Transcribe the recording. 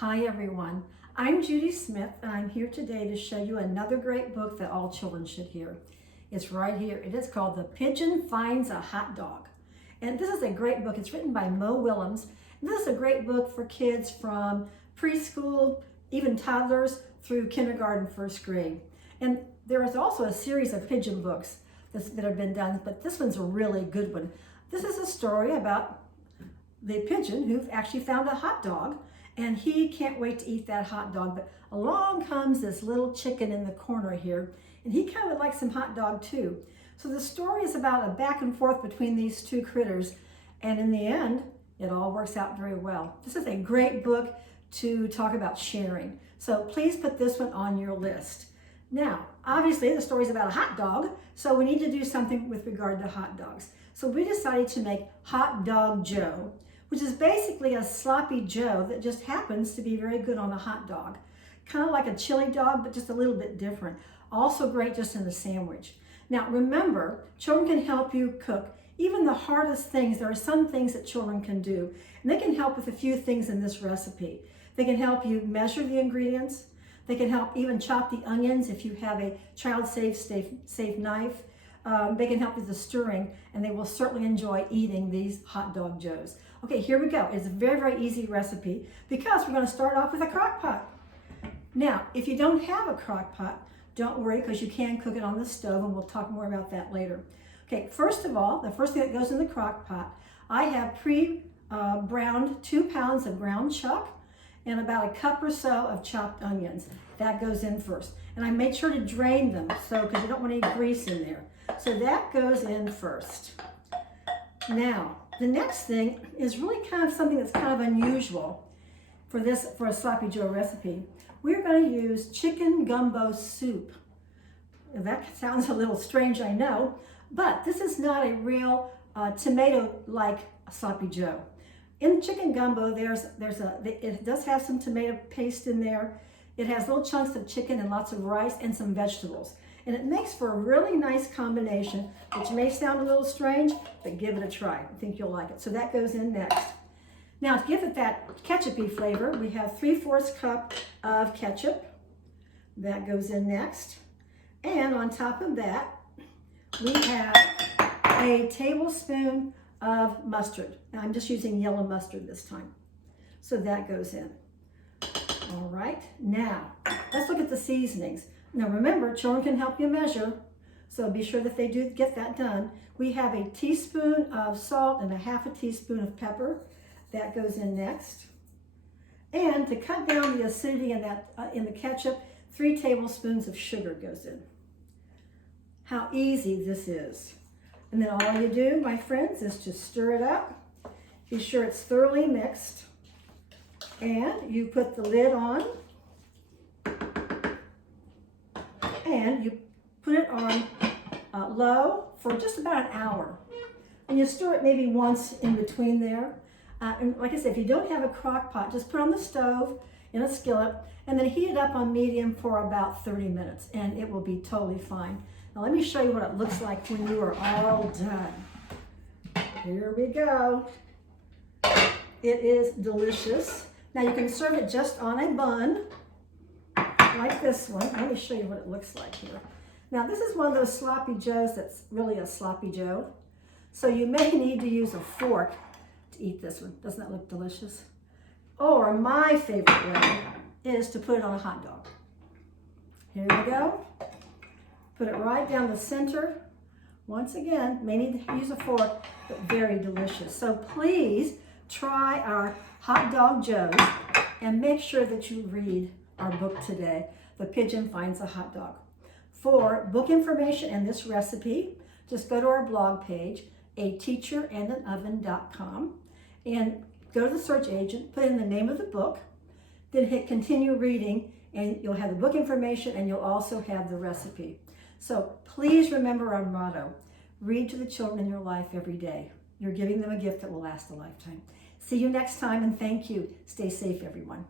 Hi everyone, I'm Judy Smith and I'm here today to show you another great book that all children should hear. It's right here. It is called The Pigeon Finds a Hot Dog. And this is a great book. It's written by Mo Willems. And this is a great book for kids from preschool, even toddlers, through kindergarten, first grade. And there is also a series of pigeon books that have been done, but this one's a really good one. This is a story about the pigeon who actually found a hot dog, and he can't wait to eat that hot dog. But along comes this little chicken in the corner here, and he kind of would like some hot dog too. So the story is about a back and forth between these two critters, and in the end, it all works out very well. This is a great book to talk about sharing. So please put this one on your list. Now, obviously the story is about a hot dog, so we need to do something with regard to hot dogs. So we decided to make Hot Dog Joe, which is basically a sloppy Joe that just happens to be very good on a hot dog. Kind of like a chili dog, but just a little bit different. Also great just in a sandwich. Now remember, children can help you cook even the hardest things. There are some things that children can do, and they can help with a few things in this recipe. They can help you measure the ingredients. They can help even chop the onions if you have a child-safe knife. They can help with the stirring, and they will certainly enjoy eating these Hot Dog Joes. Okay, here we go. It's a very, very easy recipe because we're going to start off with a crock pot. Now, if you don't have a crock pot, don't worry because you can cook it on the stove, and we'll talk more about that later. Okay, first of all, the first thing that goes in the crock pot, I have pre-browned 2 pounds of ground chuck and about a cup or so of chopped onions. That goes in first. And I made sure to drain them because you don't want any grease in there. So that goes in first. Now, the next thing is really kind of something that's kind of unusual for a Sloppy Joe recipe. We're going to use chicken gumbo soup. That sounds a little strange, I know, but this is not a real tomato-like Sloppy Joe. In chicken gumbo, it does have some tomato paste in there. It has little chunks of chicken and lots of rice and some vegetables. And it makes for a really nice combination, which may sound a little strange, but give it a try. I think you'll like it. So that goes in next. Now to give it that ketchup-y flavor, we have 3/4 cup of ketchup. That goes in next. And on top of that, we have a tablespoon of mustard. Now I'm just using yellow mustard this time. So that goes in. All right, now let's look at the seasonings. Now remember, children can help you measure, so be sure that they do get that done. We have a teaspoon of salt and a 1/2 teaspoon of pepper. That goes in next. And to cut down the acidity in the ketchup, 3 tablespoons of sugar goes in. How easy this is. And then all you do, my friends, is just stir it up. Be sure it's thoroughly mixed. And you put the lid on. And you put it on low for just about an hour. And you stir it maybe once in between there. And like I said, if you don't have a crock pot, just put it on the stove in a skillet and then heat it up on medium for about 30 minutes and it will be totally fine. Now let me show you what it looks like when you are all done. Here we go. It is delicious. Now you can serve it just on a bun, like this one. Let me show you what it looks like here. Now this is one of those sloppy joes that's really a sloppy joe. So you may need to use a fork to eat this one. Doesn't that look delicious? Or my favorite way is to put it on a hot dog. Here we go. Put it right down the center. Once again, may need to use a fork, but very delicious. So please try our Hot Dog Joes and make sure that you read our book today, The Pigeon Finds a Hot Dog. For book information and this recipe, just go to our blog page, ateacherandanoven.com, and go to the search agent, put in the name of the book, then hit continue reading, and you'll have the book information and you'll also have the recipe. So please remember our motto, read to the children in your life every day. You're giving them a gift that will last a lifetime. See you next time, and thank you. Stay safe, everyone.